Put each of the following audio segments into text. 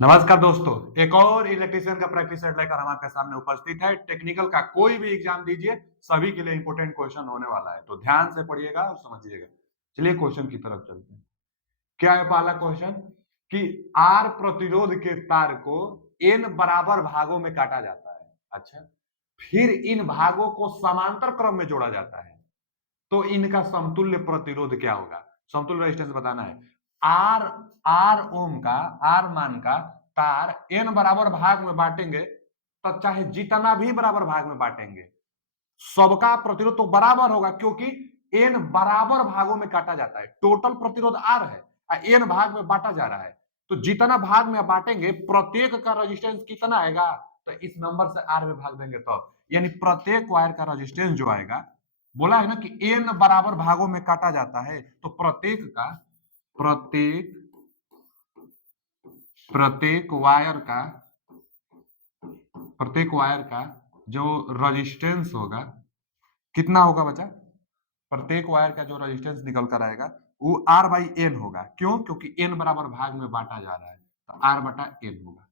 नमस्कार दोस्तों, एक और इलेक्ट्रीशियन का प्रैक्टिस सेट लेकर हम आपके सामने उपस्थित है। टेक्निकल का कोई भी एग्जाम दीजिए, सभी के लिए इंपॉर्टेंट क्वेश्चन होने वाला है, तो ध्यान से पढ़िएगा और समझिएगा। चलिए क्वेश्चन की तरफ चलते हैं। क्या है पहला क्वेश्चन कि आर प्रतिरोध के तार को एन बराबर भागों में काटा जाता है। अच्छा, फिर इन भागों को समांतर क्रम में जोड़ा जाता है, तो इनका समतुल्य प्रतिरोध क्या होगा? समतुल्य रेजिस्टेंस बताना है। आर आर ओम का, आर मान का तार एन बराबर भाग में बांटेंगे, तो चाहे जितना भी बराबर भाग में बांटेंगे, सबका प्रतिरोध तो बराबर होगा, क्योंकि एन बराबर भागों में काटा जाता है। टोटल प्रतिरोध आर है, एन भाग में बांटा जा रहा है, तो जितना भाग में बांटेंगे प्रत्येक का रेजिस्टेंस कितना आएगा, तो इस नंबर से आर में भाग देंगे, तो यानी प्रत्येक वायर का रेजिस्टेंस जो आएगा, बोला है ना कि एन बराबर भागों में काटा जाता है, तो प्रत्येक प्रत्येक वायर का प्रत्येक वायर का जो रेजिस्टेंस होगा, कितना होगा बच्चा? प्रत्येक वायर का जो रेजिस्टेंस निकल कर आएगा वो आर बाई एन होगा। क्यों? क्योंकि एन बराबर भाग में बांटा जा रहा है, तो आर बटा एन होगा।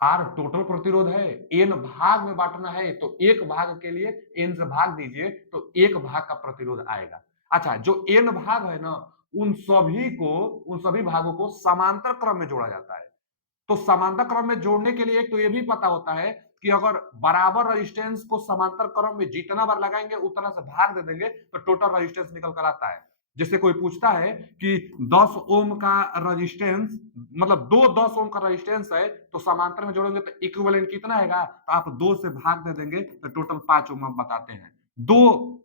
आर टोटल प्रतिरोध है, एन भाग में बांटना है, तो एक भाग के लिए एन से भाग दीजिए, तो एक भाग का प्रतिरोध आएगा। अच्छा, जो एन भाग है ना, उन सभी भागों को समांतर क्रम में जोड़ा जाता है। तो समांतर क्रम में जोड़ने के लिए एक तो ये भी पता होता है कि अगर बराबर रेजिस्टेंस को समांतर क्रम में जितना बार लगाएंगे उतना से भाग दे देंगे, तो टोटल रेजिस्टेंस निकल कर आता है। जैसे कोई पूछता है कि 10 ओम का रेजिस्टेंस, मतलब दो 10 ओम का रेजिस्टेंस है, तो समांतर में जोड़ेंगे तो इक्विवेलेंट कितना आएगा, तो आप 2 से भाग दे देंगे, तो टोटल 5 ओम हम बताते हैं। दो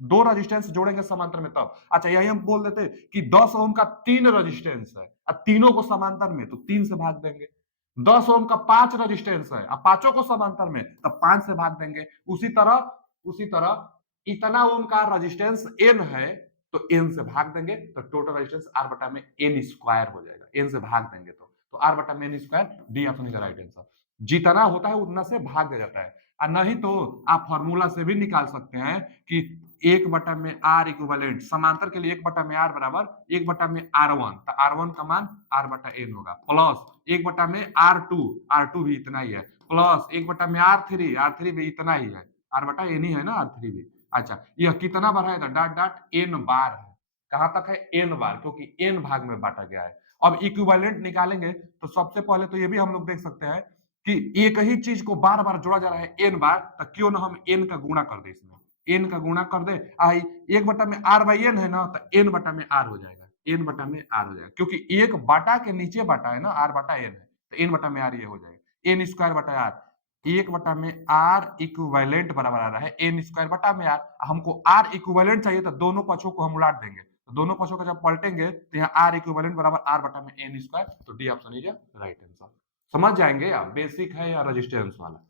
दो रेजिस्टेंस जोड़ेंगे समांतर में तब। अच्छा, यही हम बोल देते कि 10 ओम का 3 रेजिस्टेंस है, अब तीनों को समांतर में, तो 3 से भाग देंगे। 10 ओम का 5 रेजिस्टेंस है, अब पांचों को समांतर में, तब 5 से भाग देंगे। उसी तरह इतना ओम का रेजिस्टेंस एन है, तो एन से भाग देंगे, तो टोटल रेजिस्टेंस आर बटा में एन स्क्वायर हो जाएगा। एन से भाग देंगे तो आर बटा में N square, D option is right answer. जितना होता है उतना से भाग दिया जाता है। और नहीं तो आप फॉर्मूला से भी निकाल सकते हैं कि एक बटा में आर इक्विवेलेंट, समांतर के लिए एक बटा में आर बराबर एक बटा में आर वन, तो आर वन का मान आर बटा एन होगा, प्लस एक बटा में आर टू भी इतना ही है, प्लस एक बटा में आर थ्री भी इतना ही है, आर बटा एन ही है ना, आर थ्री भी। अच्छा, यह कितना बार है, डॉट डॉट एन बार है। कहां तक है? एन बार, क्योंकि एन भाग में बांटा गया है। अब इक्विवेलेंट निकालेंगे, तो सबसे पहले तो ये भी हम लोग देख सकते हैं कि एक ही चीज को बार बार जोड़ा जा रहा है एन बार, तो क्यों ना हम एन का गुणा कर दे, इसमें एन का गुणा कर दे। आई एक बटा में आर बाई एन है ना, तो एन बटा में आर हो जाएगा, एन बटा में आर हो जाएगा, क्योंकि एक बाटा के नीचे बाटा है ना, आर बटा एन है, तो एन बटा में आर ये हो जाएगा, एन स्क्वायर बटा आर। एक बटा में आर इक्विवेलेंट बराबर आ रहा है एन स्क्वायर बटा में आर। हमको आर इक्विवेलेंट चाहिए, तो दोनों पक्षों को हम उलाट देंगे, तो दोनों पक्षों को जब पलटेंगे, तो यहाँ आर इक्विवेलेंट बराबर आर बटा में एन स्क्वायर, तो D option is right answer. समझ जाएंगे आप, बेसिक है या रेजिस्टेंस वाला।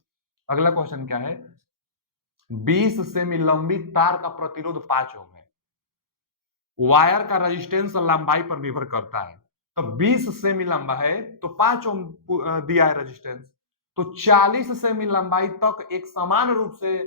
अगला क्वेश्चन क्या है? 20 सेमी लंबी तार का प्रतिरोध 5 ओम है। वायर का रेजिस्टेंस लंबाई पर निर्भर करता है, तो 20 सेमी लंबा है तो 5 ओम दिया है रेजिस्टेंस, तो 40 सेमी लंबाई तक एक समान रूप से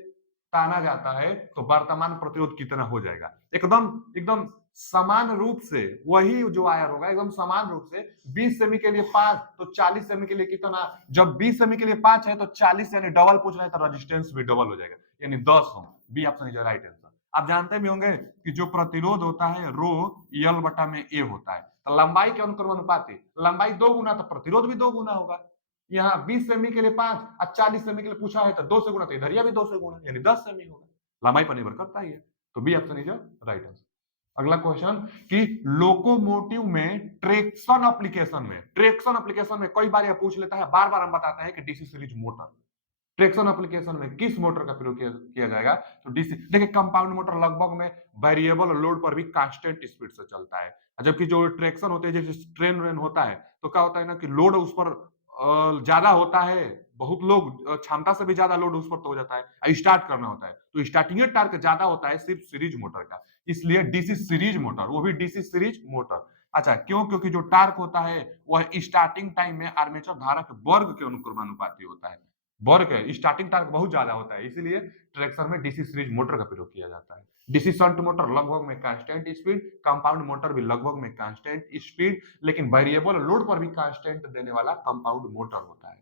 ताना जाता है, तो वर्तमान प्रतिरोध कितना हो जाएगा? एकदम एकदम समान रूप से, वही जो वायर होगा एकदम समान रूप से, 20 सेमी के लिए 5, तो 40 सेमी के लिए कितना? जब 20 सेमी के लिए 5 है, तो 40 यानी डबल पूछ रहे हैं, तो रेजिस्टेंस भी डबल हो जाएगा, यानी 10 ohm. B option is right answer. आप जानते भी होंगे कि जो प्रतिरोध होता है रो यल बटा में ए होता है, तो लंबाई के अनुक्रमानुपाती, लंबाई 2 गुना तो प्रतिरोध भी 2 गुना होगा। यहाँ 20 सेमी के लिए 5 और 40 सेमी के लिए पूछा है, तो 2 से गुना, तो इधर भी 2 से गुना, यानी 10 सेमी होगा। लंबाई पर निर्भर करता ही है, तो B option is right answer. अगला क्वेश्चन कि लोकोमोटिव में ट्रेक्शन एप्लीकेशन में कई बार यह पूछ लेता है, बार बार हम बताते हैं कि DC series motor. Traction application में किस मोटर का प्रयोग किया जाएगा? तो डीसी। देखिए, कंपाउंड मोटर लगभग में वेरिएबल लोड पर भी कांस्टेंट स्पीड से चलता है, जबकि जो ट्रेक्शन होते हैं, जैसे ट्रेन वेन होता है, तो क्या होता है ना कि लोड उस पर ज्यादा होता है, बहुत लोग क्षमता से भी ज्यादा लोड उस पर तो हो जाता है, स्टार्ट करना होता है, तो स्टार्टिंग टार्क ज्यादा होता है सिर्फ सीरीज मोटर का, इसलिए डीसी सीरीज मोटर, वो भी डीसी सीरीज मोटर। अच्छा, क्यों? क्योंकि जो टार्क होता है वह स्टार्टिंग टाइम में आर्मेचर धारा के वर्ग के अनुक्रमानुपाती होता है। वर्क है, स्टार्टिंग टॉर्क बहुत ज्यादा होता है, इसीलिए ट्रैक्शन में डीसी सीरीज मोटर का प्रयोग किया जाता है। डीसी शंट मोटर लगभग में कांस्टेंट स्पीड, कंपाउंड मोटर भी लगभग में कांस्टेंट स्पीड, लेकिन वेरिएबल लोड पर भी कांस्टेंट देने वाला कंपाउंड मोटर होता है।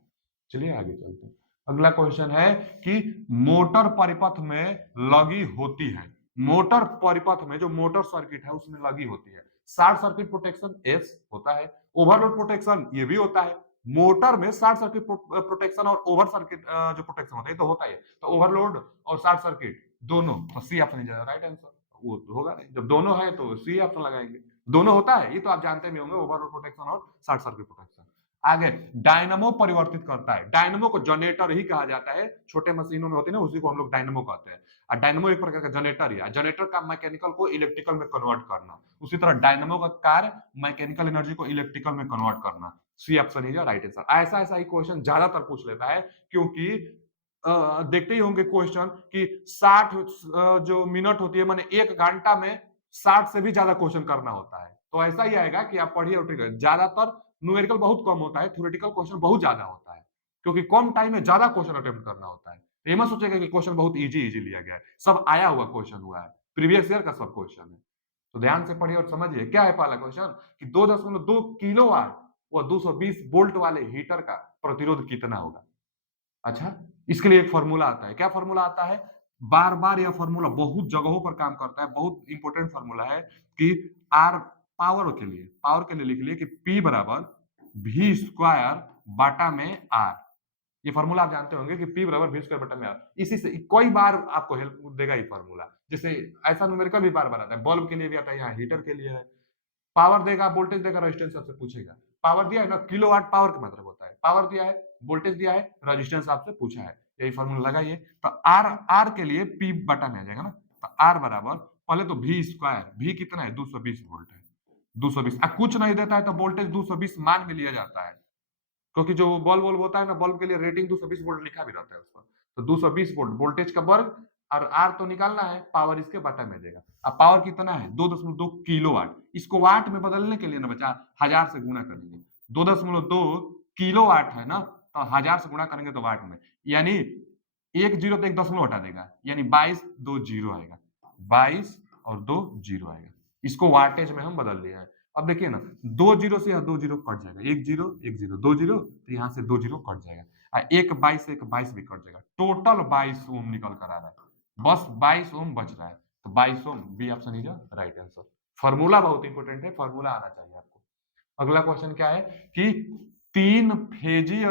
चलिए आगे चलते हैं। अगला क्वेश्चन है कि मोटर परिपथ में लगी होती है, मोटर परिपथ में जो मोटर सर्किट है उसमें लगी होती है, शॉर्ट सर्किट प्रोटेक्शन एस होता है, ओवरलोड प्रोटेक्शन ये भी होता है। मोटर में शॉर्ट सर्किट प्रोटेक्शन और ओवर सर्किट जो प्रोटेक्शन होता है तो होता ही है, तो ओवरलोड और शॉर्ट सर्किट दोनों, तो C option is right answer. वो तो होगा नहीं, जब दोनों है तो सी ऑप्शन लगाएंगे। दोनों होता है ये तो आप जानते भी होंगे, ओवरलोड प्रोटेक्शन और शॉर्ट सर्किट प्रोटेक्शन। आगे डायनामो परिवर्तित करता है, डायनामो को जनरेटर ही कहा जाता है, छोटे मशीनों में होती है ना उसी को हम लोग डायनामो कहते हैं। और डायनामो एक प्रकार का जनरेटर ही है, जनरेटर का मैकेनिकल को इलेक्ट्रिकल में कन्वर्ट करना, उसी तरह डायनामो का कार्य मैकेनिकल एनर्जी को इलेक्ट्रिकल में कन्वर्ट करना। C option is right answer. ऐसा ऐसा ही क्वेश्चन ज्यादातर पूछ लेता है, क्योंकि देखते ही होंगे क्वेश्चन कि 60 जो मिनट होती है, माने 1 घंटा में 60 से भी ज्यादा क्वेश्चन करना होता है, तो ऐसा ही आएगा कि आप पढ़िए और ठीक है। ज्यादातर न्यूमेरिकल बहुत कम होता है, थ्योरेटिकल क्वेश्चन बहुत ज्यादा होता है, क्योंकि कम टाइम में ज्यादा क्वेश्चन अटेम्प्ट करना होता है। ये मत सोचेगा कि क्वेश्चन बहुत इजी इजी लिया गया है, सब आया हुआ क्वेश्चन हुआ है, प्रीवियस ईयर का सब क्वेश्चन है। तो ध्यान से पढ़िए और समझिए क्या है पहला क्वेश्चन कि 2.2 किलोवाट व 220 वोल्ट वाले हीटर का प्रतिरोध कितना होगा। अच्छा, इसके लिए एक फॉर्मूला आता है, क्या फॉर्मूला आता है, बार बार यह फॉर्मूला बहुत जगहों पर काम करता है, बहुत इंपॉर्टेंट फॉर्मूला है कि आर पावर के लिए लिख लिए कि पी बराबर वी स्क्वायर बाटा में आर। ये फॉर्मूला आप जानते होंगे कि पी बराबर वी स्क्वायर बटा में आर, इसी से कोई बार आपको हेल्प देगा ये फॉर्मूला। जैसे ऐसा न्यूमेरिकल भी बार बार आता है, बल्ब के लिए भी आता है, यहाँ हीटर के लिए है। पावर देगा, वोल्टेज देगा, रेजिस्टेंस आपसे पूछेगा। पावर दिया है ना, किलोवाट पावर का मतलब होता है, पावर दिया है, वोल्टेज दिया है, रेजिस्टेंस आपसे पूछा है, यही फॉर्मूला लगाइए। तो आर आर के लिए पी बटा में आ जाएगा ना, तो आर बराबर पहले तो वी स्क्वायर, वी कितना है 220 वोल्ट है, 220 कुछ नहीं देता है तो वोल्टेज 220 मान में लिया जाता है, क्योंकि जो बल्ब वल्ब होता है ना, बल्ब के लिए रेटिंग 220 वोल्ट लिखा भी रहता है उसका, तो 220 वोल्ट वोल्टेज का वर्ग, और आर तो निकालना है, पावर इसके बटा में देगा। अब पावर कितना है 2.2 किलोवाट, इसको वाट में बदलने के लिए ना बच्चा 1000 से गुणा करेंगे, 2.2 किलोवाट है ना, तो 1000 से गुणा करेंगे तो वाट में, यानी एक जीरो तो एक दशमलव हटा देगा, यानी 22 2 जीरो आएगा, 22 और 2 जीरो आएगा, इसको वाटेज में हम बदल लिया है। अब देखिए ना, 2 जीरो से यह 2 जीरो कट जाएगा, एक जीरो 2 जीरो, तो यहाँ से 2 जीरो कट जाएगा, एक 22 से एक 22 भी कट जाएगा, टोटल 22 ओम निकल कर आ रहा है, बस 22 ओम बच रहा है, तो 22 ohm B option is right answer. Formula बहुत इंपॉर्टेंट है, फॉर्मूला आना चाहिए आपको। अगला क्वेश्चन क्या है कि 3 फेजीय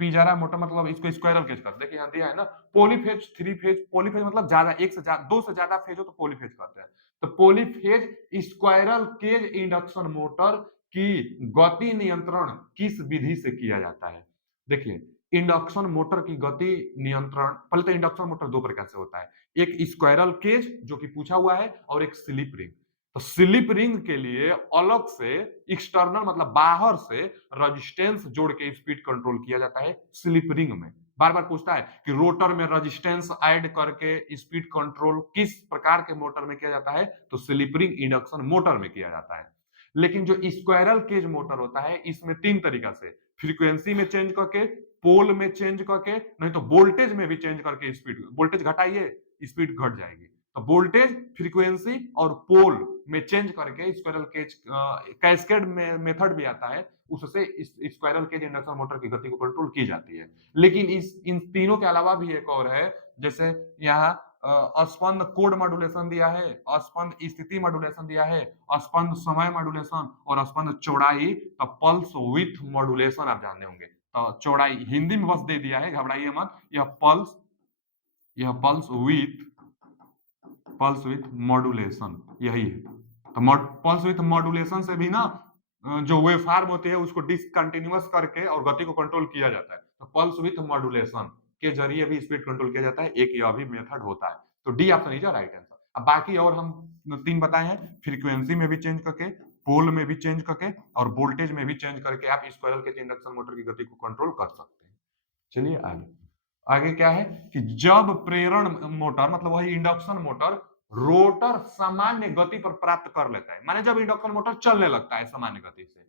पिंजरा मोटर, मतलब इसको स्क्वायरल केज कर, देखिए यहाँ दिया है ना, पॉलीफेज 3 फेज, पॉलीफेज मतलब ज्यादा, एक से ज्यादा, दो से ज्यादा फेज हो तो पॉलीफेज कहते हैं। तो polyphase squirrel cage induction motor की गति नियंत्रण किस विधि से किया जाता है। देखिए, इंडक्शन मोटर की गति नियंत्रण, पहले तो इंडक्शन मोटर दो प्रकार से होता है, एक स्क्वायरल केज जो कि पूछा हुआ है, और एक स्लिप रिंग। तो स्लिप रिंग के लिए अलग से एक्सटर्नल मतलब बाहर से रेजिस्टेंस जोड़ के स्पीड कंट्रोल किया जाता है स्लिप रिंग में। बार बार पूछता है कि रोटर में रेजिस्टेंस ऐड करके स्पीड कंट्रोल किस प्रकार के मोटर में किया जाता है, तो स्लिप रिंग इंडक्शन मोटर में किया जाता है। लेकिन जो स्क्वायरल केज मोटर होता है, इसमें 3 तरीका से, फ्रीक्वेंसी में चेंज करके, पोल में चेंज करके, नहीं तो वोल्टेज में भी चेंज करके, स्पीड वोल्टेज घटाइए स्पीड घट जाएगी, तो वोल्टेज फ्रीक्वेंसी और पोल में चेंज करके स्क्वायरल केज कैस्केड में मेथड भी आता है, उससे स्क्वायरल केज इंडक्शन मोटर की गति को कंट्रोल की जाती है। लेकिन इन तीनों के अलावा भी एक और है, जैसे यहाँ स्पंद कोड मॉड्यूलेशन दिया है, स्पंद स्थिति मॉड्यूलेशन दिया है, स्पंद समय मॉड्यूलेशन और स्पंद चौड़ाई, तो पल्स विथ मॉड्यूलेशन आप जानते होंगे, तो चौड़ाई हिंदी में बस दे दिया है, घबराइए मत, यह पल्स विथ मॉड्यूलेशन यही है। तो पल्स विथ मॉड्यूलेशन से भी ना जो वेवफॉर्म होती है उसको डिसकंटिन्यूअस करके और गति को कंट्रोल किया जाता है, तो पल्स विथ मॉड्यूलेशन के जरिए भी स्पीड कंट्रोल किया जाता है, एक यह भी मेथड होता है। तो D option is right answer. अब बाकी और हम 3 बताए हैं, फ्रीक्वेंसी में भी चेंज करके, पोल में भी चेंज करके, और वोल्टेज में भी चेंज करके आप स्क्वायरल केज इंडक्शन मोटर की गति को कंट्रोल कर सकते हैं। चलिए आगे, आगे क्या है कि जब प्रेरण मोटर मतलब वही इंडक्शन मोटर रोटर सामान्य गति पर प्राप्त कर लेता है, माने जब इंडक्शन मोटर चलने लगता है सामान्य गति से,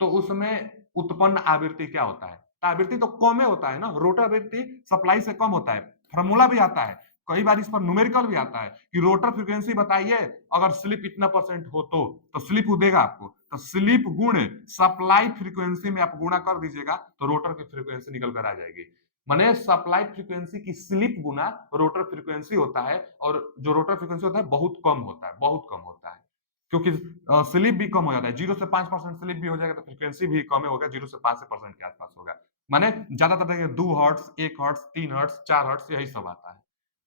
तो उसमें उत्पन्न आवृत्ति क्या होता है, आवृत्ति तो कम ही होता है ना, रोटर आवृत्ति सप्लाई से कम होता है। फॉर्मूला भी आता है, कई बार इस पर न्यूमेरिकल भी आता है कि रोटर फ्रीक्वेंसी बताइए, अगर स्लिप इतना परसेंट हो तो स्लिप देगा आपको, तो स्लिप गुण सप्लाई फ्रीक्वेंसी में आप गुणा कर दीजिएगा तो रोटर की फ्रीक्वेंसी निकल कर आ जाएगी। माने सप्लाई फ्रीक्वेंसी की स्लिप गुना रोटर फ्रीक्वेंसी होता है, और जो रोटर फ्रीक्वेंसी होता है बहुत कम होता है, बहुत कम होता है, क्योंकि स्लिप भी कम हो जाता है। 0 से 5% स्लिप भी हो जाएगा तो फ्रीक्वेंसी भी कम होगा, 0 से 5 से परसेंट के आसपास होगा। माने ज्यादातर देखिए 2 हर्ट्ज, 1 हर्ट्ज, 3 हर्ट्ज, 4 हर्ट्ज यही सब आता है।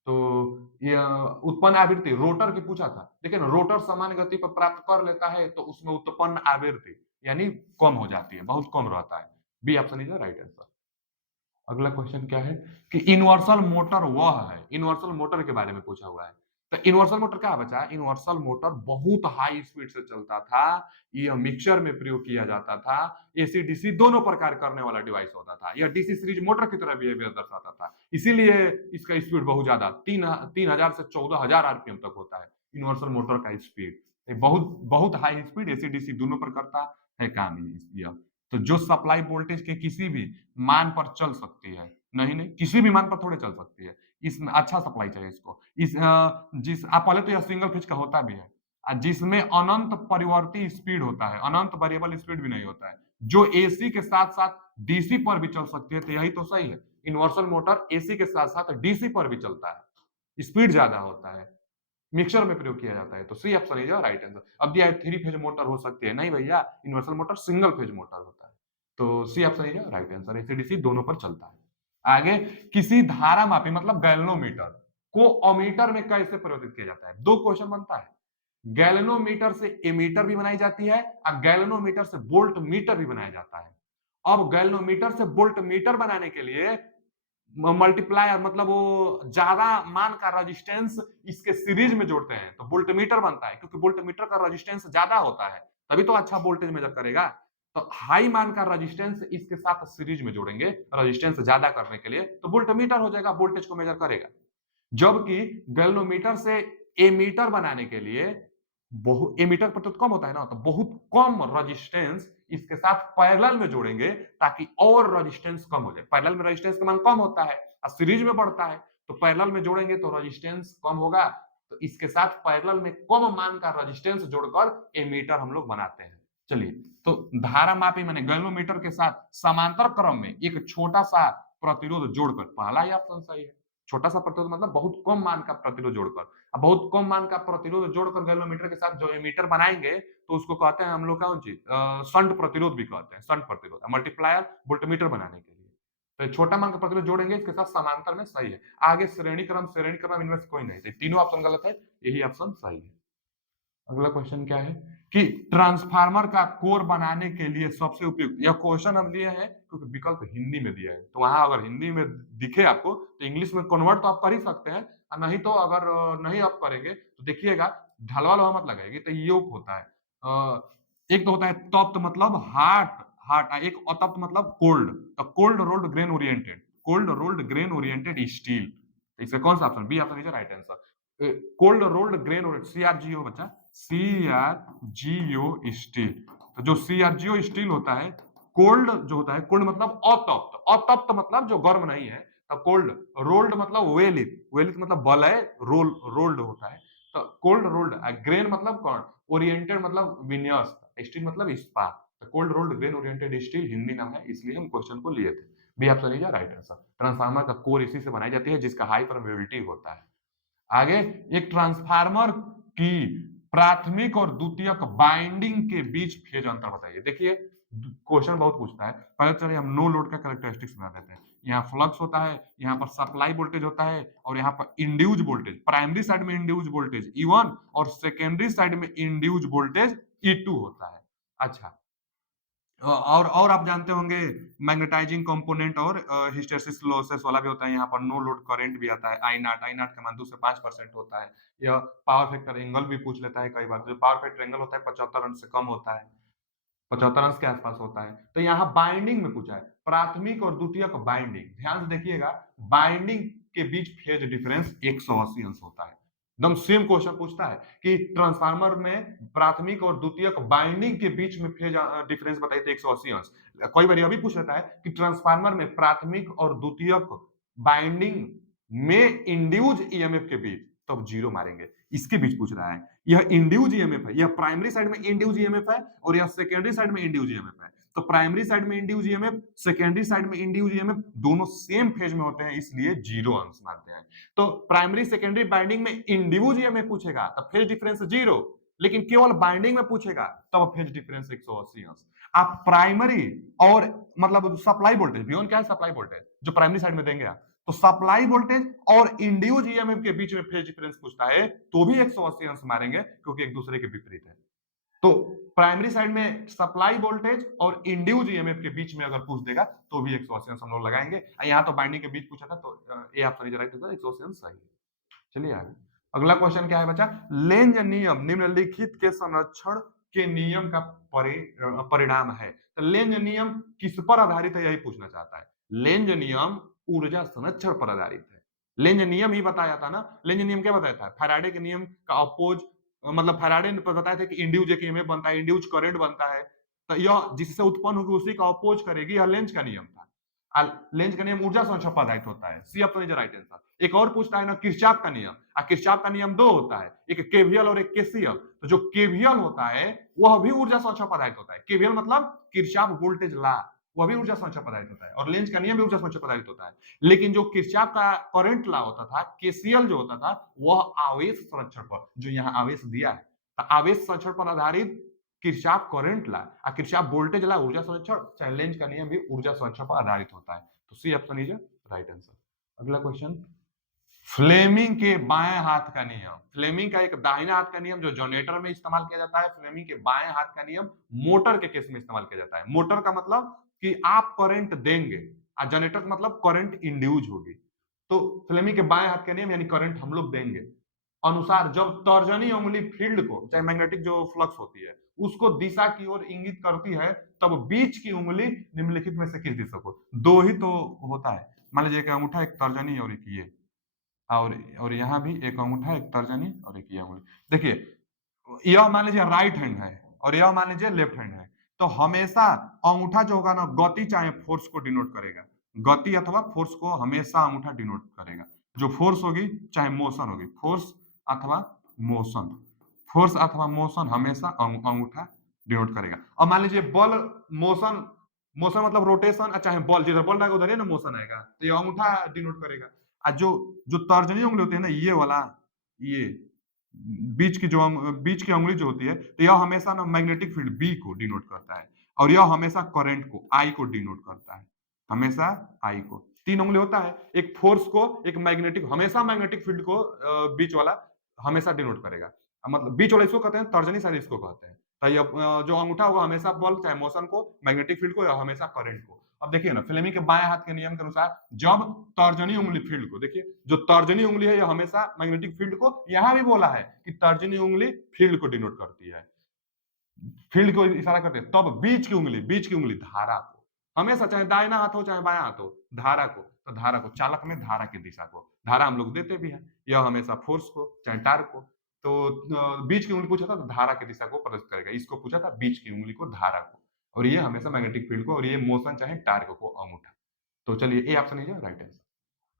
तो ये उत्पन्न आवृत्ति रोटर की पूछा था, लेकिन रोटर सामान्य गति पर प्राप्त कर लेता है तो उसमें उत्पन्न आवृत्ति यानी कम हो जाती है, बहुत कम रहता है। B option is the right answer. अगला क्वेश्चन क्या है कि यूनिवर्सल मोटर वह है, यूनिवर्सल मोटर के बारे में पूछा हुआ है। तो यूनिवर्सल मोटर क्या बचा, यूनिवर्सल मोटर बहुत हाई स्पीड से चलता था, यह मिक्सर में प्रयोग किया जाता था, एसी डीसी दोनों प्रकार करने वाला डिवाइस होता था, यह डीसी सीरीज मोटर की तरह बिहेवियर दर्शाता था, इसीलिए इसका स्पीड बहुत ज्यादा 3000 से 14000 आरपीएम तक होता है यूनिवर्सल मोटर का स्पीड। बहुत बहुत हाई स्पीड एसी डीसी दोनों पर करता है काम यह। तो जो सप्लाई वोल्टेज के किसी भी मान पर चल सकती है, नहीं नहीं किसी भी मान पर थोड़े चल सकती है, इसमें अच्छा सप्लाई चाहिए इसको। जिस आप पहले तो यह सिंगल फेज का होता भी है, जिसमें अनंत परिवर्ती स्पीड होता है, अनंत वेरिएबल स्पीड भी नहीं होता है, जो एसी के साथ साथ डीसी पर भी चल सकती है, तो यही तो सही है। यूनिवर्सल मोटर एसी के साथ साथ डीसी पर भी चलता है, स्पीड ज्यादा होता है, मिक्सर में प्रयोग किया जाता है, तो C option is right answer. अब दिया है 3 फेज मोटर हो सकती है, नहीं भैया, universal motor single phase motor होता है, तो C option is right answer, AC DC दोनों पर चलता है। आगे, किसी धारा मापी मतलब गैल्वेनोमीटर को अमीटर में कैसे परिवर्तित किया जाता है, दो क्वेश्चन बनता है। गैल्वेनोमीटर से एमीटर भी बनाई जाती है और गैल्वेनोमीटर से वोल्ट मीटर भी बनाया जाता है। अब गैल्वेनोमीटर से वोल्ट मीटर बनाने के लिए मल्टीप्लायर मतलब वो ज्यादा मान का रेजिस्टेंस इसके सीरीज में जोड़ते हैं तो वोल्टमीटर बनता है, क्योंकि वोल्टमीटर का रेजिस्टेंस ज्यादा होता है तभी तो अच्छा वोल्टेज मेजर करेगा। तो हाई मान का रेजिस्टेंस इसके साथ सीरीज में जोड़ेंगे रेजिस्टेंस ज्यादा करने के लिए, तो वोल्टमीटर हो जाएगा, वोल्टेज को मेजर करेगा। जबकि गैल्वेनोमीटर से एमीटर बनाने के लिए बहुत एमीटर पर तो कम होता है ना, तो बहुत कम रेजिस्टेंस इसके साथ पैरेलल में जोड़ेंगे ताकि और रेजिस्टेंस कम हो जाए। पैरेलल में रेजिस्टेंस का मान कम होता है और सीरीज में बढ़ता है, तो पैरेलल में जोड़ेंगे तो रेजिस्टेंस कम होगा, तो इसके साथ पैरेलल में कम मान का रेजिस्टेंस जोड़कर एमीटर हम लोग बनाते हैं। चलिए, तो धारा मापी माने गैल्वेनोमीटर के साथ समांतर क्रम में एक छोटा सा प्रतिरोध जोड़कर, पहला ही ऑप्शन सही है। छोटा सा प्रतिरोध मतलब बहुत कम मान का प्रतिरोध जोड़कर, अब बहुत कम मान का प्रतिरोध जोड़कर गैल्वेनोमीटर के साथ जो एमीटर बनाएंगे तो उसको कहते हैं हम लोग कौन चीज, शंट प्रतिरोध भी कहते हैं, शंट प्रतिरोध मल्टीप्लायर वोल्टमीटर बनाने के लिए। तो छोटा मान का प्रतिरोध जोड़ेंगे इसके साथ समांतर में, सही है। आगे श्रेणी क्रम इनमें से कोई नहीं, तो तीनों ऑप्शन गलत है, यही ऑप्शन सही है। अगला क्वेश्चन क्या है कि ट्रांसफार्मर का कोर बनाने के लिए सबसे उपयुक्त, यह क्वेश्चन हम लिए हैं क्योंकि विकल्प हिंदी में दिया है, तो वहां अगर हिंदी में दिखे आपको तो इंग्लिश में कन्वर्ट तो आप कर ही सकते हैं, और नहीं तो अगर नहीं आप करेंगे तो देखिएगा ढलवा लोहा मत लगाएगी, तो योग होता है। एक तो होता है तप्त मतलब हार्ट हार्ट, एक अतप्त मतलब कोल्ड, तो cold rolled grain oriented, cold rolled grain oriented steel, इसका कौन सा option, B option is right answer. Cold rolled grain oriented, CRGO बच्चा, सीआरजीओ स्टील। तो जो सीआरजीओ स्टील होता है, कोल्ड जो होता है, कोल्ड मतलब अतप्त, अतप्त मतलब जो गर्म नहीं है, तो कोल्ड, रोल्ड मतलब वेलित, वेलित मतलब बलय, रोल्ड होता है, तो कोल्ड रोल्ड, ग्रेन मतलब कौन, ओरिएंटेड मतलब विन्यास, स्टील मतलब इस्पात, तो cold rolled grain oriented steel Hindi नाम है, इसलिए हम क्वेश्चन को लिए थे। B option is right answer. Transformer का कोर इसी से बनाई जाती है जिसका हाई परमेबिलिटी होता है। आगे, एक ट्रांसफार्मर की प्राथमिक और द्वितीयक बाइंडिंग के बीच फेज अंतर बताइए। देखिए क्वेश्चन बहुत पूछता है, पहले चलिए हम नो लोड का कैरेक्टरिस्टिक्स बना देते हैं। यहाँ फ्लक्स होता है, यहाँ पर सप्लाई वोल्टेज होता है, और यहाँ पर इंड्यूज वोल्टेज, प्राइमरी साइड में इंड्यूज वोल्टेज E1 और सेकेंडरी साइड में इंड्यूज वोल्टेज E2 होता है। अच्छा, और आप जानते होंगे मैग्नेटाइजिंग कंपोनेंट और हिस्टैरिसीस लॉसेस वाला भी होता है, यहाँ पर नो लोड करंट भी आता है, आई नॉट का मान 2 से 5% होता है। यह पावर फैक्टर एंगल भी पूछ लेता है कई बार, जो पावर फैक्टर एंगल होता है 75 अंश से कम होता है, 75 अंश के आसपास होता है। तो यहाँ बाइंडिंग में पूछा है, प्राथमिक और द्वितीयक बाइंडिंग, ध्यान से देखिएगा, बाइंडिंग के बीच फेज डिफरेंस 180 अंश होता है। एकदम सेम क्वेश्चन पूछता है कि ट्रांसफार्मर में प्राथमिक और द्वितीयक बाइंडिंग के बीच में फेज डिफरेंस बताइए तो 180 अंश। कई बार यह भी पूछ लेता है कि ट्रांसफार्मर में प्राथमिक और द्वितीयक बाइंडिंग में इंड्यूज ईएमएफ के बीच, तब जीरो मारेंगे। इसके बीच पूछ रहा है। यह इंड्यूज ईएमएफ है, यह प्राइमरी साइड में इंड्यूज ईएमएफ है और यह सेकेंडरी साइड में इंड्यूज ईएमएफ है। तो प्राइमरी साइड में इंड्यूज ईएमएफ, सेकेंडरी साइड में इंड्यूज ईएमएफ, दोनों सेम फेज में होते हैं, इसलिए जीरो अंश मारते हैं। तो प्राइमरी सेकेंडरी बाइंडिंग में इंड्यूज ईएमएफ पूछेगा तब फेज डिफरेंस जीरो, लेकिन केवल बाइंडिंग में पूछेगा तब फेज डिफरेंस 180 अंश। आप प्राइमरी और मतलब सप्लाई वोल्टेज, V1 क्या है? सप्लाई वोल्टेज जो प्राइमरी साइड में देंगे आप, तो सप्लाई वोल्टेज और इंड्यूज ईएमएफ के बीच में फेज डिफरेंस पूछता है तो भी 180 अंश मारेंगे, क्योंकि एक दूसरे के विपरीत है। तो प्राइमरी साइड में सप्लाई वोल्टेज और इंड्यूज ईएमएफ के बीच में अगर पूछ देगा तो भी 180 अंश हम लोग लगाएंगे। यहाँ तो बाइंडिंग के बीच पूछा था, तो A option is right answer, 180 अंश सही है। चलिए आगे, अगला क्वेश्चन क्या है बच्चा? लेंज नियम निम्नलिखित के संरक्षण के नियम का परिणाम है। तो लेंज नियम किस पर आधारित है, यही पूछना चाहता है। लेंज नियम ऊर्जा संरक्षण पर आधारित है। लेंज नियम ही बताया था ना। लेंज नियम क्या बताया था? फैराडे के नियम का अपोज, मतलब फैराडे ने बताया था कि इंड्यूज एक ईएमएफ बनता है, इंड्यूज करंट बनता है, तो यह जिससे उत्पन्न होगी उसी का अपोज करेगी। यह लेंज का नियम था। लेंज का नियम ऊर्जा संरक्षण पर आधारित होता है। C option is right answer. एक और पूछता है ना, किरचॉफ का नियम। किरचॉफ का नियम दो होता है, एक केवीएल और एक केसीएल। तो जो केवीएल होता है वह भी ऊर्जा संरक्षण पर आधारित होता है। केवीएल मतलब किरचॉफ वोल्टेज लॉ, वह भी ऊर्जा संरक्षण पर आधारित होता है, और लेंज का नियम भी ऊर्जा संरक्षण पर आधारित होता है। लेकिन जो किरचॉफ का करंट लॉ होता था, केसीएल जो होता था, वह आवेश संरक्षण पर, जो यहाँ आवेश दिया है, आवेश संरक्षण पर आधारित Kirchhoff current law, Kirchhoff voltage law ऊर्जा संरक्षण, चाहे लेंज का नियम भी ऊर्जा संरक्षण पर आधारित होता है। तो C option is right answer. अगला क्वेश्चन, फ्लेमिंग के बाएं हाथ का नियम। फ्लेमिंग का एक दाहिना हाथ का नियम जो जनरेटर में इस्तेमाल किया जाता है, फ्लेमिंग के बाएं हाथ का नियम मोटर के केस में इस्तेमाल किया जाता है। मोटर का मतलब कि आप करंट देंगे, और जनरेटर का मतलब करंट इंड्यूज होगी। तो फ्लेमिंग के बाएं हाथ का नियम यानी करंट हम लोग देंगे अनुसार, जब तर्जनी उंगली फील्ड को, चाहे मैग्नेटिक जो फ्लक्स होती है, उसको दिशा की ओर इंगित करती है, तब बीच की उंगली निम्नलिखित में से किस दिशा को? दो ही तो होता है। मान लीजिए एक अंगूठा, एक तर्जनी और एक ये, और यहाँ भी एक अंगूठा, एक तर्जनी और एक ये उंगली। देखिए यह मान लीजिए राइट हैंड है और यह मान लीजिए लेफ्ट हैंड है, तो हमेशा अंगूठा जो होगा ना, गति चाहे फोर्स को डिनोट करेगा। गति अथवा फोर्स को हमेशा अंगूठा डिनोट करेगा। जो फोर्स होगी चाहे मोशन होगी, फोर्स अथवा मोशन, फोर्स अथवा मोशन हमेशा अंगूठा डिनोट करेगा। और मान लीजिए बल, मोशन, मोशन मतलब रोटेशन, चाहे बल, जिधर बल रहेगा उधर ही ना मोशन आएगा, तो ये अंगूठा डिनोट करेगा। और जो जो तर्जनी उंगली होती है ना, ये वाला, ये बीच की उंगली जो होती है, तो यह हमेशा ना मैग्नेटिक फील्ड बी को डिनोट करता है, और यह हमेशा करंट को आई को डिनोट करता है, हमेशा आई को। तीन उंगली होता है, एक फोर्स को, एक मैग्नेटिक, हमेशा मैग्नेटिक फील्ड को बीच वाला हमेशा डिनोट करेगा। मतलब बीच वाला इसको कहते हैं, तर्जनी साइड इसको कहते हैं। तो ये जो अंगूठा होगा हमेशा बल चाहे मोशन को, मैग्नेटिक फील्ड को, या हमेशा करंट को। अब देखिए ना, फ्लेमिंग के बाएं हाथ के नियम के अनुसार जब तर्जनी उंगली फील्ड को, देखिए जो तर्जनी उंगली है यह हमेशा मैग्नेटिक फील्ड को, यहां भी बोला है कि तर्जनी उंगली फील्ड को डिनोट करती है, फील्ड को इशारा करते हैं। तब बीच की उंगली धारा को, हमेशा चाहे दाहिना हाथ हो चाहे बायां हाथ हो, धारा को, तो धारा को, चालक में धारा की दिशा को, धारा हम लोग देते भी हैं, यह हमेशा फोर्स को चाहे टार्क को। तो बीच की उंगली पूछा था तो धारा की दिशा को प्रदर्शित करेगा, इसको पूछा था बीच की उंगली को, धारा को, और ये हमेशा मैग्नेटिक फील्ड को, और ये मोशन चाहे टार्क को, अंगूठा। तो चलिए A option is right answer.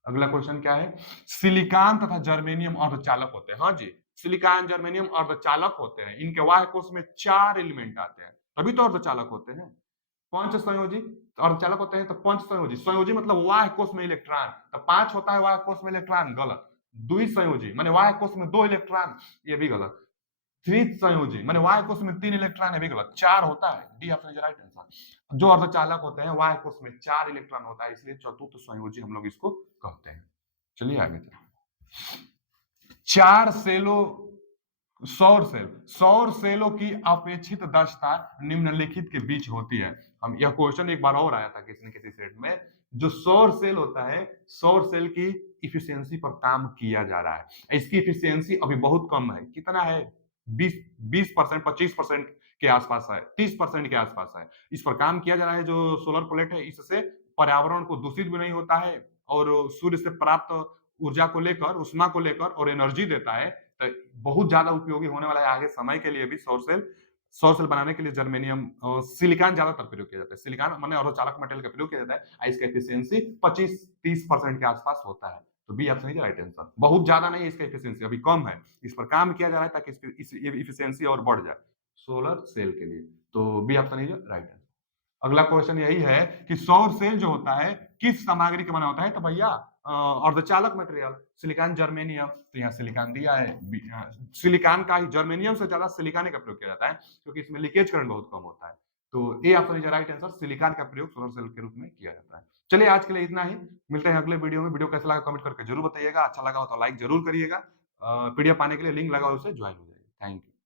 अगला क्वेश्चन क्या है? सिलिकॉन तथा जर्मेनियम अर्धचालक होते हैं। हाँ जी, सिलिकॉन जर्मेनियम अर्धचालक होते हैं। इनके बाह्य कोश में 4 एलिमेंट आते हैं, तभी तो अर्धचालक होते हैं। पंच संयोजी अर्धचालक होते हैं, तो पंच संयोजी, संयोजी मतलब बाह्य कोश में इलेक्ट्रॉन, तो 5 होता है बाह्य कोश में इलेक्ट्रॉन, गलत। द्वि संयोजी माने बाह्य कोश में 2 इलेक्ट्रॉन, ये भी गलत। त्रित संयोजी माने बाह्य कोश में 3 इलेक्ट्रॉन, है भी गलत। 4 होता है, D option is right answer. जो अर्धचालक होते हैं बाह्य कोश में 4 इलेक्ट्रॉन होता है, इसलिए चतुर्थ संयोजी हम लोग इसको कहते हैं। चलिए आगे चलिए। 4 सेलों, सौर सेलों की अपेक्षित दक्षता निम्नलिखित के बीच होती है। हम यह क्वेश्चन एक बार और आया था किसी न किसी सेट में। जो सौर सेल होता है, सौर सेल की इफिशियंसी पर काम किया जा रहा है। इसकी इफिशियंसी अभी बहुत कम है, कितना है? 20% 25% के आसपास है, 30% के आसपास है। इस पर काम किया जा रहा है। जो सोलर प्लेट है, इससे पर्यावरण को दूषित भी नहीं होता है, और सूर्य से प्राप्त ऊर्जा को लेकर, उष्मा को लेकर और एनर्जी देता है, तो बहुत ज्यादा उपयोगी होने वाला है आगे समय के लिए भी सौर सेल बनाने के लिए जर्मेनियम सिलिकॉन ज्यादातर प्रयोग किया जाता है। सिलिकॉन माने अर्धचालक मटेरियल का प्रयोग किया जाता है और इसका एफिशिएंसी 25-30% के आसपास होता है। तो B option is right answer. बहुत ज्यादा नहीं है इसका एफिशिएंसी, अभी कम है। इस पर काम किया जा रहा है ताकि इस एफिशिएंसी और बढ़ जाए सोलर सेल के लिए। तो B option is right answer. अगला क्वेश्चन यही है कि सौर सेल जो होता है किस सामग्री का बना होता है? तो भैया अर्धचालक मटेरियल सिलिकॉन जर्मेनियम, तो यहाँ सिलिकॉन दिया है। सिलिकॉन का ही जर्मेनियम से ज्यादा सिलिकॉन का प्रयोग किया जाता है क्योंकि इसमें लीकेज करंट बहुत कम होता है। तो A option is right answer, silicon का प्रयोग सोलर सेल के रूप में किया जाता है। चलिए आज के लिए इतना ही, मिलते हैं अगले वीडियो में। वीडियो कैसा लगा कमेंट करके जरूर बताइएगा, अच्छा लगा हो तो लाइक जरूर करिएगा। पीडीएफ पाने के लिए लिंक लगा हुआ है, उसे ज्वाइन हो जाइए। Thank you.